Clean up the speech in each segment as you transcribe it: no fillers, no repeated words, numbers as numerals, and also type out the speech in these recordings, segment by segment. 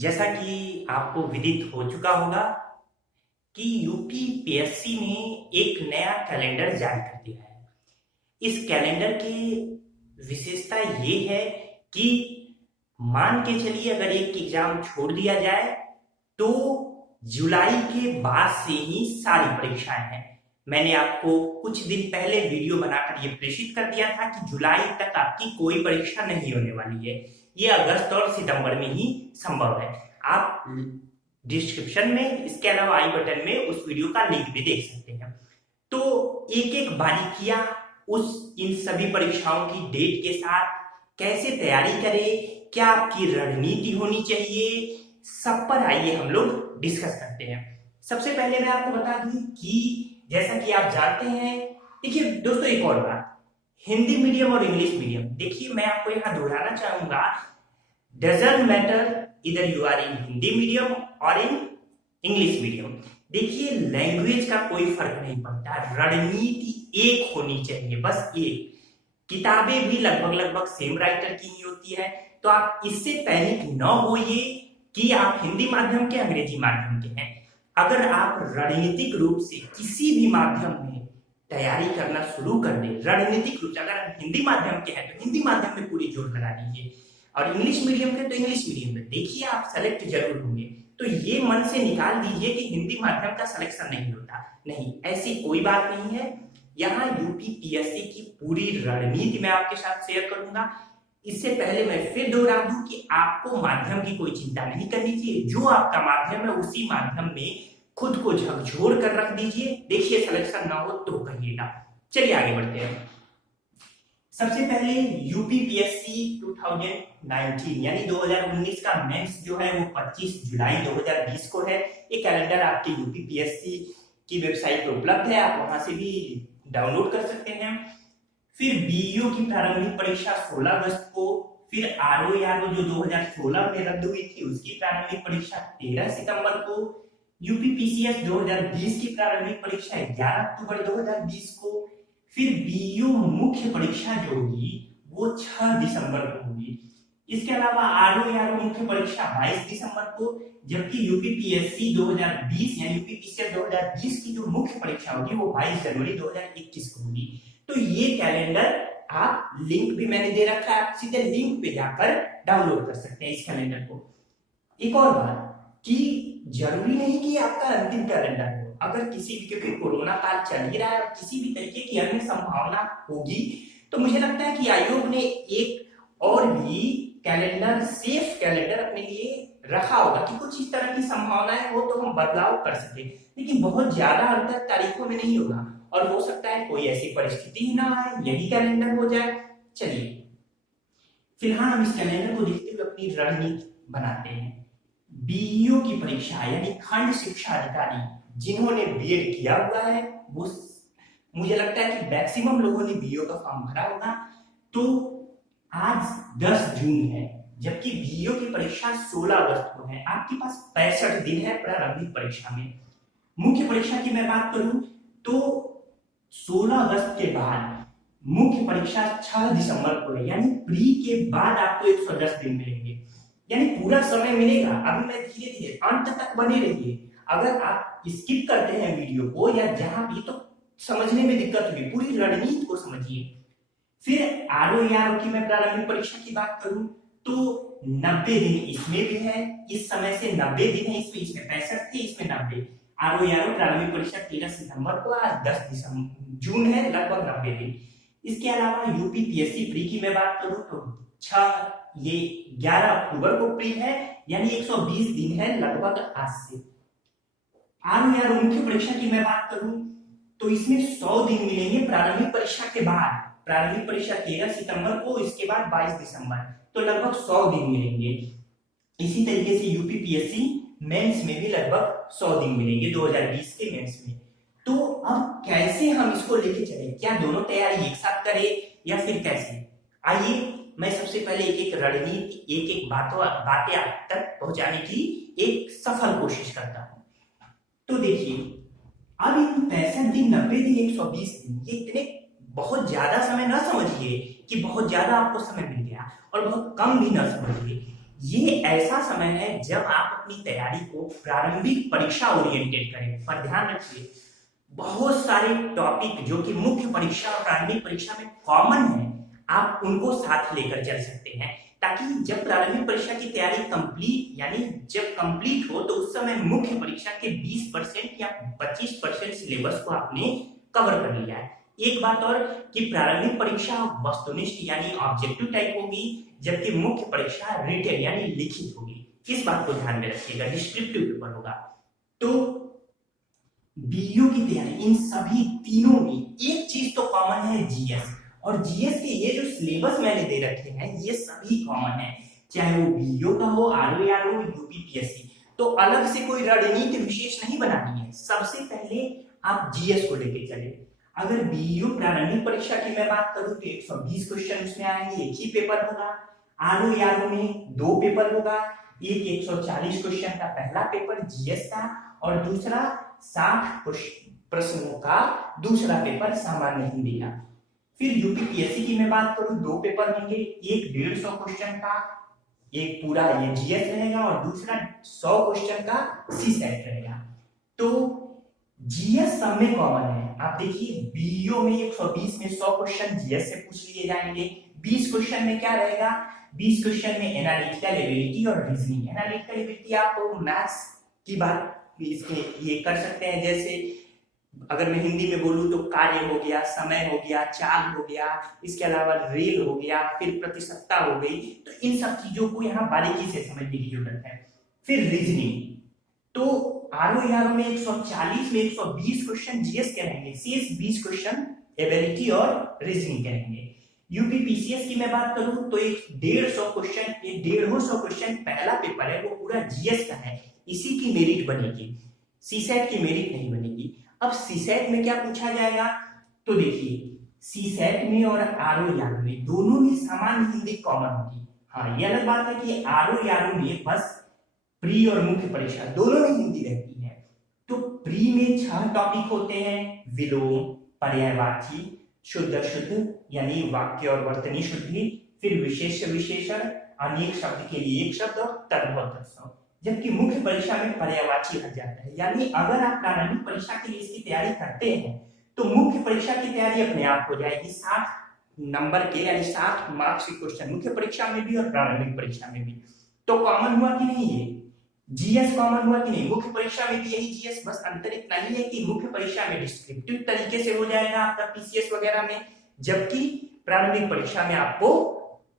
जैसा कि आपको विदित हो चुका होगा कि यूपी पीएससी ने एक नया कैलेंडर जारी कर दिया है। इस कैलेंडर की विशेषता ये है कि मान के चलिए अगर एक एग्जाम छोड़ दिया जाए तो जुलाई के बाद से ही सारी परीक्षाएं हैं। मैंने आपको कुछ दिन पहले वीडियो बनाकर ये प्रेषित कर दिया था कि जुलाई तक आपकी कोई परीक्षा नहीं होने वाली है। ये अगस्त और सितंबर में ही संभव है। आप डिस्क्रिप्शन में इसके अलावा आई बटन में उस वीडियो का लिंक भी देख सकते हैं। तो एक एक बारीकियां उस इन सभी परीक्षाओं की डेट के साथ कैसे तैयारी करें, क्या आपकी रणनीति होनी चाहिए, सब पर आइए हम लोग डिस्कस करते हैं। सबसे पहले मैं आपको बता दूं कि जैसा कि आप जानते हैं, देखिए दोस्तों एक और बात, हिंदी मीडियम और इंग्लिश मीडियम, देखिए मैं आपको यहाँ दोहराना चाहूंगा, doesn't matter either you are in Hindi medium और इन इंग्लिश मीडियम। देखिए लैंग्वेज का कोई फर्क नहीं पड़ता, रणनीति एक होनी चाहिए, बस एक। किताबें भी लगभग लगभग सेम राइटर की ही होती है, तो आप इससे पैनिक न होइए कि आप हिंदी माध्यम के अंग्रेजी माध्यम के हैं। अगर आप रणनीतिक रूप से किसी भी माध्यम में तैयारी करना शुरू कर दें, रणनीतिक रूप से अगर आप हिंदी माध्यम के हैं तो हिंदी माध्यम में पूरी जोर लगा दीजिए, और इंग्लिश मीडियम के तो इंग्लिश मीडियम में, देखिए आप सेलेक्ट जरूर होंगे। तो ये मन से निकाल दीजिए कि हिंदी माध्यम का सिलेक्शन नहीं होता, नहीं, ऐसी कोई बात नहीं है। यहाँ यूपी पीएससी की पूरी रणनीति मैं आपके साथ शेयर करूंगा। इससे पहले मैं फिर दोहरा दूं कि आपको माध्यम की कोई चिंता नहीं करनी चाहिए, जो आपका माध्यम है उसी माध्यम में खुद को झकझोर कर रख दीजिए। देखिए सिलेक्शन ना हो तो कहिएगा। चलिए आगे बढ़ते हैं। सबसे पहले यूपी पीएससी 2019 यानी 2019 का मेंस जो है वो 25 जुलाई 2020 को है। ये कैलेंडर आपके यूपी पीएससी की वेबसाइट पर उपलब्ध है, आप वहां से भी डाउनलोड कर सकते हैं। फिर बीईओ की प्रारंभिक परीक्षा 16 अगस्त को, फिर आरओ जो 2016 में रद्द हुई थी उसकी प्रारंभिक परीक्षा 13 सितंबर को, यूपी पीसीएस 2020 की प्रारंभिक परीक्षा 11 अक्टूबर 2020 को, फिर बीईओ मुख्य परीक्षा जो होगी वो 6 दिसंबर को होगी। इसके अलावा आरओ मुख्य परीक्षा 22 दिसंबर को, जबकि यूपी पीएससी 2020 या यूपी पीसीएस 2020 की जो मुख्य परीक्षा होगी वो 22 जनवरी 2021 को होगी। तो ये कैलेंडर आप लिंक भी मैंने दे रखा है, आप सीधे लिंक पे जाकर डाउनलोड कर सकते हैं इस कैलेंडर को। एक और बात कि जरूरी नहीं कि आपका अंतिम कैलेंडर हो, अगर किसी भी, क्योंकि कोरोना काल चल ही रहा है और किसी भी तरीके की अन्य संभावना होगी, तो मुझे लगता है कि आयोग ने एक और भी कैलेंडर, सेफ कैलेंडर अपने लिए रखा होगा कि कुछ इस तरह की संभावनाएं हो तो हम बदलाव कर सके, लेकिन बहुत ज्यादा अंतर तारीखों में नहीं होगा, और हो सकता है कोई ऐसी परिस्थिति ही ना आए, यही कैलेंडर हो जाए। चलिए फिलहाल हम इस कैलेंडर को देखते हुए अपनी रणनीति बनाते हैं। बीईओ की परीक्षा यानी खंड शिक्षा अधिकारी जिन्होंने बीएड किया हुआ है, वो मुझे लगता है कि मैक्सिमम लोगों ने बीईओ का फॉर्म भरा होगा। तो आज 10 जून है, जबकि बीईओ की परीक्षा 16 अगस्त को है। आपके पास 65 दिन है प्रारंभिक परीक्षा में। मुख्य परीक्षा की मैं बात करूं तो 16 अगस्त के बाद मुख्य परीक्षा 6 दिसंबर को है, यानी प्री के बाद आपको 110 दिन मिलेंगे, यानी पूरा समय मिलेगा। अभी मैं धीरे धीरे अंत तक बने रहिए। अगर आप स्किप करते हैं वीडियो को या जहां भी, तो समझने में दिक्कत होगी, पूरी रणनीति को समझिए। फिर आरओ की मैं प्रारंभिक परीक्षा की बात करूं तो 90 दिन इसमें भी है, इस समय से 90 दिन है, इसमें 65 थे, इसमें 90। आरओ प्रारंभिक परीक्षा 13 सितंबर को, आज 10 जून है, लगभग 90 दिन। इसके अलावा यूपी पीएससी प्री की मैं बात करूं तो ये 11 अक्टूबर को प्री है, यानी 120 दिन है लगभग आज से। आरओ मुख्य परीक्षा की मैं बात करूं तो इसमें 100 दिन मिलेंगे प्रारंभिक परीक्षा के बाद। प्रारंभिक परीक्षा 13 सितंबर को, इसके बाद 22 दिसंबर, तो लगभग 100 दिन मिलेंगे। इसी तरीके से यूपी पीएससी मेंस में भी लगभग 100 दिन मिलेंगे 2020 के मेंस में। तो अब कैसे हम इसको लेके चले, क्या दोनों तैयारी एक साथ करें या फिर कैसे? आइए मैं सबसे पहले एक एक रणनीति, एक एक बातें आप तक पहुंचाने की एक सफल कोशिश करता हूं। तो देखिए अब इन 65 दिन, 90 दिन, 120 दिन, ये इतने बहुत ज्यादा समय ना समझिए कि बहुत ज्यादा आपको समय मिल गया, और बहुत कम भी ना समझिए। ये ऐसा समय है जब आप अपनी तैयारी को प्रारंभिक परीक्षा ओरिएंटेड करें। पर ध्यान रखिए, बहुत सारे टॉपिक जो कि मुख्य परीक्षा और प्रारंभिक परीक्षा में कॉमन है, आप उनको साथ लेकर चल सकते हैं, ताकि जब प्रारंभिक परीक्षा की तैयारी कंप्लीट यानी जब कंप्लीट हो तो उस समय मुख्य परीक्षा के 20% या 25% सिलेबस को आपने कवर कर लिया है। एक बात और कि प्रारंभिक परीक्षा वस्तुनिष्ठ यानी ऑब्जेक्टिव टाइप होगी, जबकि मुख्य परीक्षा रिटन यानी लिखित होगी। इस बात को ध्यान में रखिएगा, डिस्क्रिप्टिव पेपर होगा। तो बीयू की तैयारी इन सभी तीनों में एक चीज तो कॉमन है, जीएस। और जीएस के ये जो सिलेबस मैंने दे रखे हैं ये सभी कॉमन है, चाहे वो बीयू का हो, आरओआर हो, यूपीपीएससी। तो अलग से कोई रणनीति विशेष नहीं बनानी है। सबसे पहले आप जीएस को लेके चले। अगर बीयू प्रारंभिक परीक्षा की मैं बात करूं तो 120 क्वेश्चन उसमें आएंगे, एक ही पेपर होगा। आरओआर में 2 पेपर होगा, एक 140 क्वेश्चन का पहला पेपर जीएस का और दूसरा 60 प्रश्नों का दूसरा पेपर सामान्य हिंदी का। फिर यूपीपीएससी की मैं बात करूं 2 पेपर होंगे, एक 150 क्वेश्चन का, एक पूरा ये जीएस रहेगा और दूसरा 100 क्वेश्चन का सीसेट रहेगा। तो जीएस सब में कॉमन है। आप देखिए बीओ में 120 में 100 क्वेश्चन जीएस से पूछ लिए जाएंगे। 20 क्वेश्चन में क्या रहेगा, 20 क्वेश्चन में एनालिटिकल एबिलिटी और रीजनिंग। एनालिटिकल एबिलिटी आप मैथ्स की बात इसमें ये कर सकते हैं, जैसे अगर मैं हिंदी में बोलूं तो कार्य हो गया, समय हो गया, चाल हो गया, इसके अलावा रेल हो गया, फिर प्रतिशतता हो गई। तो इन सब चीजों को यहाँ बारीकी से समझने की जरूरत है। फिर रीजनिंग, तो आरओआर में 140 में 120 क्वेश्चन जीएस के रहेंगे, शेष 20 क्वेश्चन एबिलिटी और रीजनिंग के रहेंगे। यूपीपीसीएस की मैं बात करूं तो एक 150 क्वेश्चन, एक 150 क्वेश्चन पहला पेपर है, वो पूरा जीएस का है, इसी की मेरिट बनेगी, सीसेट की मेरिट नहीं बनेगी। अब सीसेट में क्या पूछा जाएगा, तो देखिए सीसेट में और आरओआर में दोनों में सामान्य हिंदी कॉमन होगी। हाँ, ये अलग बात है कि आरओआर में बस प्री और मुख्य परीक्षा दोनों में हिंदी रहती है। तो प्री में 6 टॉपिक होते हैं, विलोम, पर्यायवाची, शुद्ध अशुद्ध यानी वाक्य और वर्तनी शुद्धि, फिर विशेष विशेषण, अनेक शब्द के लिए एक शब्द और तद्भव। जबकि मुख्य परीक्षा में पर्यायवाची हट जाता है। यानी अगर आप प्रारंभिक परीक्षा के लिए इसकी तैयारी करते हैं तो मुख्य परीक्षा की तैयारी अपने आप हो जाएगी। 60 नंबर के यानी 60 मार्क्स के क्वेश्चन मुख्य परीक्षा में भी और प्रारंभिक परीक्षा में भी। तो कॉमन हुआ कि नहीं, ये जीएस कॉमन हुआ कि नहीं, मुख्य परीक्षा में भी यही जीएस, बस अंतर इतना ही है कि मुख्य परीक्षा में डिस्क्रिप्टिव तरीके से हो जाएगा आपका पीसीएस वगैरह में, जबकि प्रारंभिक परीक्षा में आपको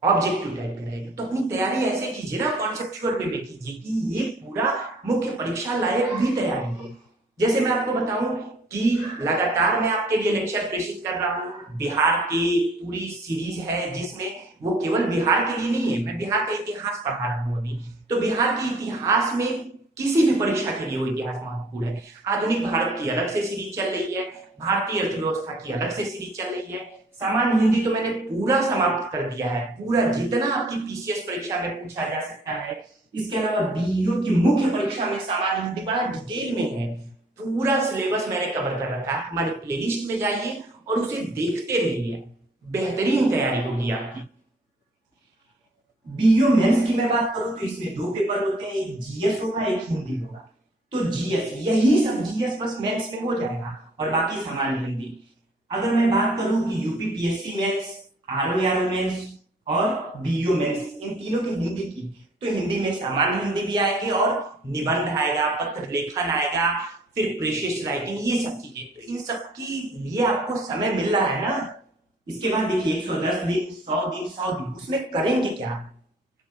ऑब्जेक्टिव टाइप में रहेगा। तो अपनी तैयारी ऐसे कीजिए ना, कॉन्सेप्चुअल वे में कीजिए कि ये पूरा मुख्य परीक्षा लायक भी तैयारी हो। जैसे मैं आपको बताऊं कि लगातार मैं आपके लिए लेक्चर प्रेषित कर रहा हूँ, बिहार की पूरी सीरीज है जिसमें वो केवल बिहार के लिए नहीं है, मैं बिहार का इतिहास पढ़ा रहा हूँ अभी। तो बिहार के इतिहास में किसी भी परीक्षा के लिए वो इतिहास महत्वपूर्ण है। आधुनिक भारत की अलग से सीरीज चल रही है, भारतीय अर्थव्यवस्था की अलग से सीरीज चल रही है, सामान्य हिंदी तो मैंने पूरा समाप्त कर दिया है, पूरा जितना आपकी पीसीएस परीक्षा में पूछा जा सकता है। इसके अलावा बीईओ की मुख्य परीक्षा में सामान्य हिंदी बड़ा डिटेल में है, पूरा सिलेबस मैंने कवर कर रखा है। हमारे प्लेलिस्ट में जाइए और उसे देखते रहिए, बेहतरीन तैयारी होगी आपकी। बीईओ मेंस की मैं बात करूं तो इसमें 2 पेपर होते हैं, एक जीएस होगा एक हिंदी होगा। तो जीएस, यही सब जीएस बस मेंस में हो जाएगा और बाकी सामान्य हिंदी। अगर मैं बात करूं कि यूपीपीएससी मेंस, आरओआर मेंस और बीईओ मेंस, इन तीनों की हिंदी की, तो हिंदी में सामान्य हिंदी भी आएगी और निबंध आएगा, पत्र लेखन आएगा, फिर प्रेशेस राइटिंग, ये सब चीजें। तो इन सब के लिए आपको समय मिल रहा है ना। इसके बाद देखिए 110 दिन, 100 दिन, 100 दिन, उसमें करेंगे क्या,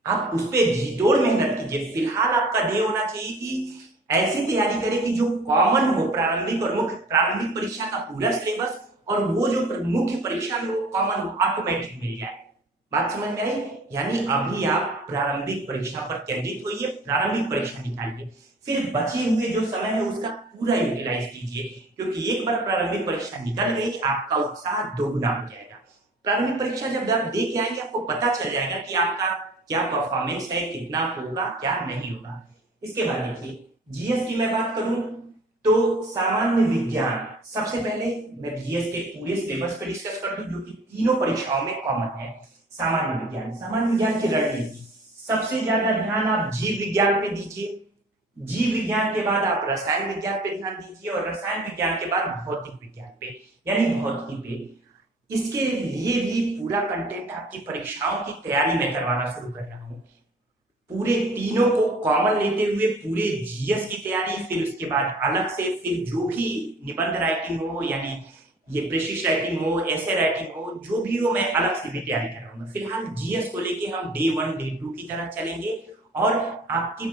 आप उस पर जी तोड़ मेहनत कीजिए। फिलहाल आपका ध्येय होना चाहिए कि ऐसी तैयारी करें कि जो कॉमन हो, प्रारंभिक और मुख्य, प्रारंभिक परीक्षा का पूरा सिलेबस और वो जो मुख्य परीक्षा में वो कॉमन ऑटोमेटिक मिल जाए। बात समझ में आई? यानी अभी आप प्रारंभिक परीक्षा पर केंद्रित होइए, प्रारंभिक परीक्षा निकालिए, फिर बचे हुए जो समय है उसका पूरा यूटिलाइज कीजिए, क्योंकि एक बार प्रारंभिक परीक्षा निकल गई आपका उत्साह दोगुना हो जाएगा। प्रारंभिक परीक्षा जब आप दे के आएंगे आपको पता चल जाएगा कि आपका क्या परफॉर्मेंस है, कितना होगा, क्या नहीं होगा। इसके बाद देखिए जीएस की मैं बात करूं तो सामान्य विज्ञान, सबसे पहले मैं जीएस के पूरे सिलेबस पे डिस्कस कर दूं जो कि तीनों परीक्षाओं में कॉमन है। सामान्य विज्ञान, सामान्य विज्ञान की रणनीति, सबसे ज्यादा ध्यान आप जीव विज्ञान पे दीजिए, जीव विज्ञान के बाद आप रसायन विज्ञान पे ध्यान दीजिए और रसायन विज्ञान के बाद भौतिक विज्ञान पे यानी भौतिकी पे। इसके लिए भी पूरा कंटेंट आपकी परीक्षाओं की तैयारी में करवाना शुरू कर रहा हूँ। पूरे तीनों को कॉमन लेते हुए पूरे जीएस की तैयारी, फिर उसके बाद अलग से फिर जो भी निबंध राइटिंग हो यानी ये प्रेसिस राइटिंग हो, ऐसे राइटिंग हो, जो भी हो मैं अलग से भी तैयारी कराऊंगा। फिलहाल जीएस को लेके हम डे 1 डे 2 की तरह चलेंगे और आपकी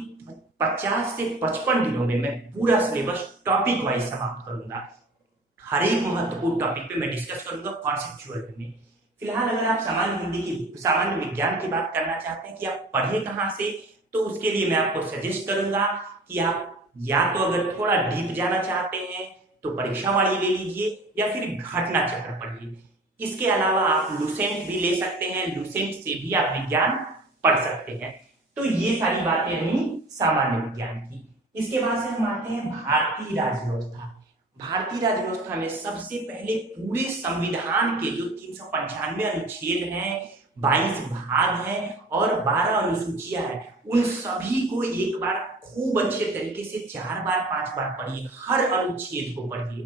50 से 55 दिनों में मैं पूरा सिलेबस टॉपिक वाइज समाप्त करूंगा। हर एक महत्वपूर्ण टॉपिक पे मैं डिस्कस करूंगा कॉन्सेप्चुअल में। फिलहाल अगर आप सामान्य विज्ञान की बात करना चाहते हैं कि आप पढ़े कहाँ से, तो उसके लिए मैं आपको सजेस्ट करूंगा कि आप या तो अगर थोड़ा डीप जाना चाहते हैं तो परीक्षा वाली ले लीजिए या फिर घटना चक्र पढ़िए। इसके अलावा आप लुसेंट भी ले सकते हैं, लुसेंट से भी आप विज्ञान पढ़ सकते हैं। तो ये सारी बातें रही सामान्य विज्ञान की। इसके बाद से हम आते हैं भारतीय राज्य व्यवस्था। भारतीय राज्य व्यवस्था में सबसे पहले पूरे संविधान के जो 395 अनुच्छेद हैं, 22 भाग हैं और 12 अनुसूचियां हैं, उन सभी को एक बार खूब अच्छे तरीके से 4 बार 5 बार पढ़िए। हर अनुच्छेद को पढ़िए,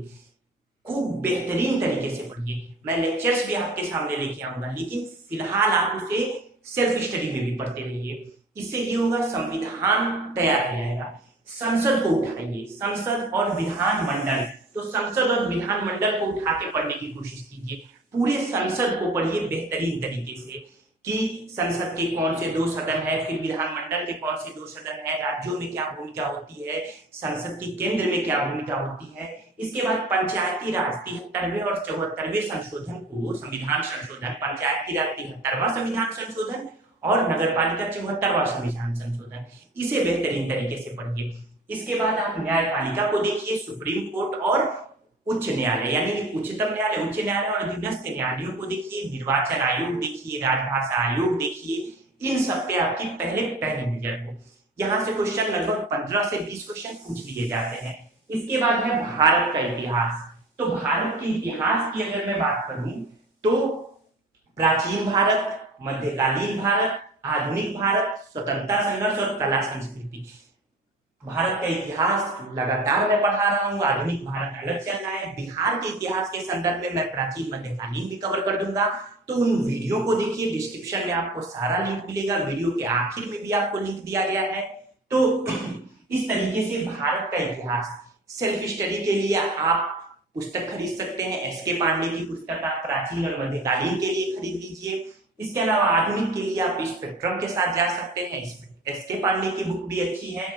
खूब बेहतरीन तरीके से पढ़िए। मैं लेक्चर्स भी आपके सामने लेके आऊंगा, लेकिन फिलहाल आप उसे सेल्फ स्टडी में भी पढ़ते रहिए। इससे ये होगा संविधान तैयार हो जाएगा। संसद को उठाइए, संसद और विधानमंडल, तो संसद और विधानमंडल को उठा के पढ़ने की कोशिश कीजिए। पूरे संसद को पढ़िए बेहतरीन तरीके से कि संसद के कौन से 2 सदन है, फिर विधानमंडल के कौन से 2 सदन है, राज्यों में क्या भूमिका होती है, संसद की केंद्र में क्या भूमिका होती है। इसके बाद पंचायती राज 73वें और 74वें संशोधन को, संविधान संशोधन, पंचायती राज 73वां संविधान संशोधन और नगरपालिका 74वां संविधान संशोधन, इसे बेहतरीन तरीके से पढ़िए। इसके बाद आप न्यायपालिका को देखिए, सुप्रीम कोर्ट और उच्च न्यायालय यानी उच्चतम न्यायालय, उच्च न्यायालय और अधीनस्थ न्यायालयों को देखिए, निर्वाचन आयोग देखिए, राजभाषा आयोग देखिए। इन सब पे आपकी पहली नजर हो। यहाँ से क्वेश्चन लगभग 15 से 20 क्वेश्चन पूछ लिए जाते हैं। इसके बाद है भारत का इतिहास। तो भारत के इतिहास की अगर मैं बात करूं तो प्राचीन भारत, मध्यकालीन भारत, आधुनिक भारत, स्वतंत्रता संघर्ष और कला संस्कृति। भारत का इतिहास लगातार मैं पढ़ा रहा हूँ, आधुनिक भारत अलग चल रहा है। बिहार के इतिहास के संदर्भ में मैं प्राचीन मध्यकालीन भी कवर कर दूंगा, तो उन वीडियो को देखिए। डिस्क्रिप्शन में आपको सारा लिंक मिलेगा, वीडियो के आखिर में भी आपको लिंक दिया गया है। तो इस तरीके से भारत का इतिहास सेल्फ स्टडी के लिए आप पुस्तक खरीद सकते हैं। एस.के. पांडे की पुस्तक आप प्राचीन और मध्यकालीन के लिए खरीद लीजिए। इसके अलावा आधुनिक के लिए आप स्पेक्ट्रम के साथ जा सकते हैं, एस.के. पांडे की बुक भी अच्छी है।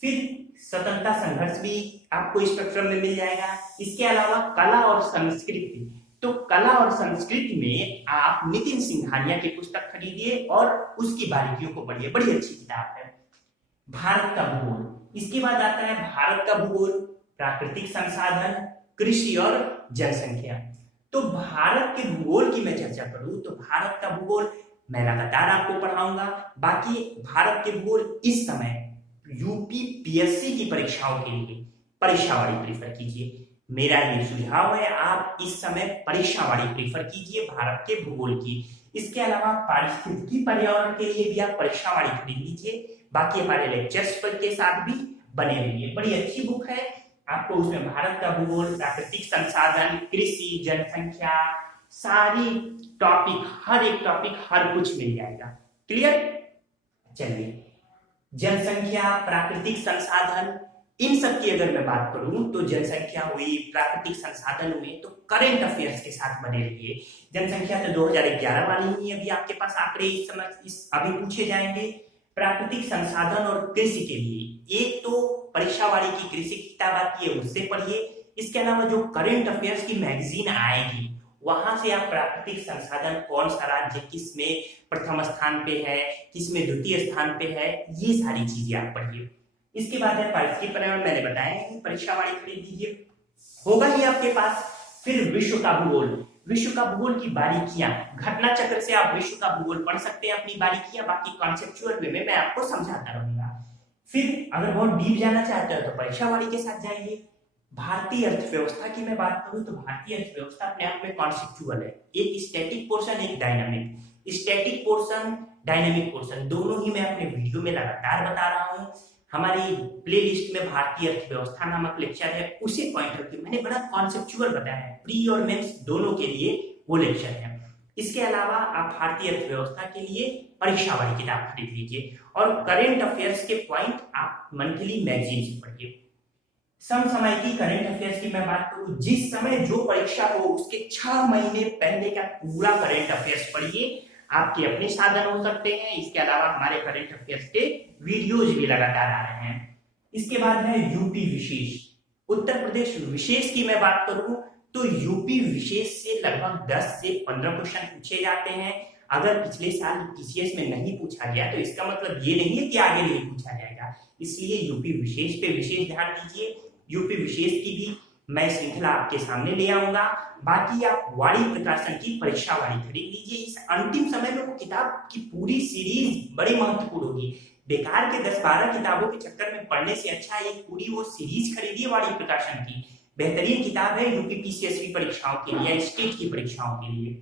फिर स्वतंत्रता संघर्ष भी आपको स्पेक्ट्रम में मिल जाएगा। इसके अलावा कला और संस्कृति, तो कला और संस्कृति में आप नितिन सिंघानिया की पुस्तक खरीदिए और उसकी बारीकियों को पढ़िए, बड़ी अच्छी किताब है। भारत का भूगोल, इसके बाद आता है भारत का भूगोल, प्राकृतिक संसाधन, कृषि और जनसंख्या। तो भारत के भूगोल की मैं चर्चा करूं तो भारत का भूगोल मैं लगातार आपको पढ़ाऊंगा। बाकी भारत के भूगोल इस समय यूपीपीएससी की परीक्षाओं के लिए परीक्षावाड़ी प्रीफर कीजिए। मेरा ये सुझाव है, आप इस समय परीक्षावाड़ी प्रीफर कीजिए भारत के भूगोल की। इसके अलावा पारिस्थितिकी पर्यावरण के लिए भी आप परीक्षावाड़ी खरीद लीजिए। बाकी हमारे लेक्चर्स पर के साथ भी बने रहिए, बड़ी अच्छी बुक है। आपको उसमें भारत का भूगोल, प्राकृतिक संसाधन, कृषि, जनसंख्या, सारी टॉपिक, हर एक टॉपिक, हर कुछ मिल जाएगा। क्लियर? चलिए, जनसंख्या, प्राकृतिक संसाधन, इन सब की अगर मैं बात करूं तो जनसंख्या हुई, प्राकृतिक संसाधन हुए, तो करंट अफेयर्स के साथ बने रहिए। जनसंख्या तो 2011 वाली ही अभी आपके पास आंकड़े इस समय अभी पूछे जाएंगे। प्राकृतिक संसाधन और कृषि के लिए एक तो परीक्षावाड़ी की कृषि की किताब आती है, उससे पढ़िए। इसके अलावा जो करंट अफेयर्स की मैगजीन आएगी वहां से आप प्राकृतिक संसाधन, कौन सा राज्य किस में प्रथम स्थान पे है, किस में द्वितीय स्थान पे है, ये सारी चीजें आप पढ़िए। इसके बाद है पारिस्थितिकी पर्यावरण, मैंने बताया कि परीक्षावाड़ी खरीद लीजिए, होगा ही आपके पास। फिर विश्व का भूगोल, विश्व का भूगोल की बारीकियां, घटना चक्र से आप विश्व का भूगोल पढ़ सकते हैं, अपनी बारीकियां। बाकी कॉन्सेप्चुअल वे में मैं आपको समझाता रहूंगा। फिर अगर बहुत डीप जाना चाहते हो तो परीक्षावाड़ी के साथ जाइए। भारतीय अर्थव्यवस्था की मैं बात करूं तो भारतीय अर्थव्यवस्था अपने आप में कॉन्सेप्चुअल है, एक स्टैटिक पोर्शन, एक dynamic. Static portion dynamic portion, दोनों ही मैं अपने वीडियो में लगातार बता रहा हूँ। हमारी प्लेलिस्ट में भारतीय अर्थव्यवस्था नामक लेक्चर है, उसे पॉइंट करके मैंने बड़ा कॉन्सेप्चुअल बताया है, प्री और मेंस दोनों के लिए वो लेक्चर है। इसके अलावा आप भारतीय अर्थव्यवस्था के लिए परीक्षा वाली किताब खरीद लीजिए और करेंट अफेयर्स के पॉइंट आप मंथली मैगजीन से पढ़िए। समसामयिकी करंट अफेयर्स की मैं बात करूं, जिस समय जो परीक्षा हो उसके 6 महीने पहले का पूरा करंट अफेयर्स पढ़िए। आपके अपने साधन हो सकते हैं, इसके अलावा हमारे करंट अफेयर्स के वीडियोज भी लगातार आ रहे हैं। इसके बाद है यूपी विशेष, उत्तर प्रदेश विशेष की मैं बात करूं तो यूपी विशेष से लगभग 10 से 15 क्वेश्चन पूछे जाते हैं। अगर पिछले साल पीसीएस में नहीं पूछा गया तो इसका मतलब ये नहीं है कि आगे नहीं पूछा जाएगा, इसलिए यूपी विशेष पे विशेष ध्यान दीजिए। यूपी विशेष की भी मैं श्रृंखला आपके सामने ले आऊंगा। बाकी आप वाणी प्रकाशन की परीक्षा वाणी खरीद लीजिए। इस अंतिम समय में वो किताब की पूरी सीरीज बड़ी महत्वपूर्ण होगी। बेकार के 10-12 किताबों के चक्कर में पढ़ने से अच्छा एक पूरी वो सीरीज खरीदिए वाणी प्रकाशन की। बेहतरीन किताब है यूपी पीसीएसबी परीक्षाओं के लिए, स्टेट की परीक्षाओं के लिए।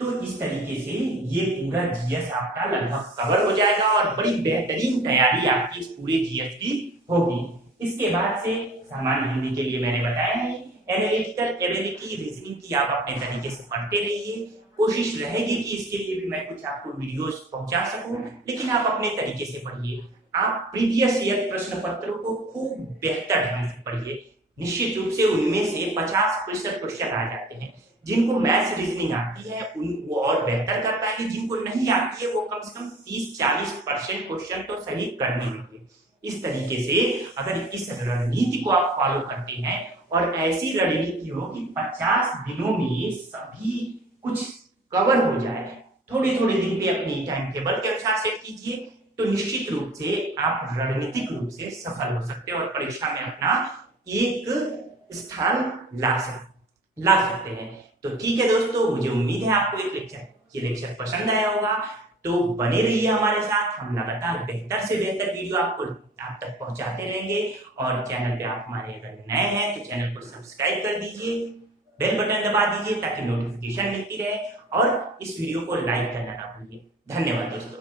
तो इस तरीके से ये पूरा जीएस आपका लगभग कवर हो जाएगा और बड़ी बेहतरीन तैयारी आपकी इस पूरे जीएस की होगी। इसके बाद से सामान्य हिंदी के लिए मैंने बताया है, एनालिटिकल एबिलिटी रीजनिंग की आप अपने तरीके से पढ़ते रहिए। कोशिश रहेगी कि इसके लिए भी मैं कुछ आपको वीडियोस पहुंचा सकूं, लेकिन आप अपने तरीके से पढ़िए। आप प्रीवियस ईयर प्रश्न पत्रों को खूब बेहतर ढंग से पढ़िए। निश्चित रूप से उनमें से 50% क्वेश्चन आ जाते हैं। जिनको मैथ्स रीजनिंग आती है वो और बेहतर कर पाएंगे, जिनको नहीं आती है वो कम से कम 30-40% क्वेश्चन तो सही करने होंगे। इस तरीके से अगर इस रणनीति को आप फॉलो करते हैं और ऐसी रणनीति हो कि 50 दिनों में सभी कुछ कवर हो जाए, थोड़े थोड़े दिन पे अपनी टाइम टेबल के अनुसार सेट कीजिए, तो निश्चित रूप से आप रणनीतिक रूप से सफल हो सकते हैं और परीक्षा में अपना एक स्थान ला सकते हैं। तो ठीक है दोस्तों, मुझे उम्मीद है आपको ये लेक्चर पसंद आया होगा। तो बने रहिए हमारे साथ, हम लगातार बेहतर से बेहतर वीडियो आप तक पहुंचाते रहेंगे। और चैनल पे आप हमारे अगर नए हैं तो चैनल को सब्सक्राइब कर दीजिए, बेल बटन दबा दीजिए ताकि नोटिफिकेशन मिलती रहे और इस वीडियो को लाइक करना ना भूलिए। धन्यवाद दोस्तों।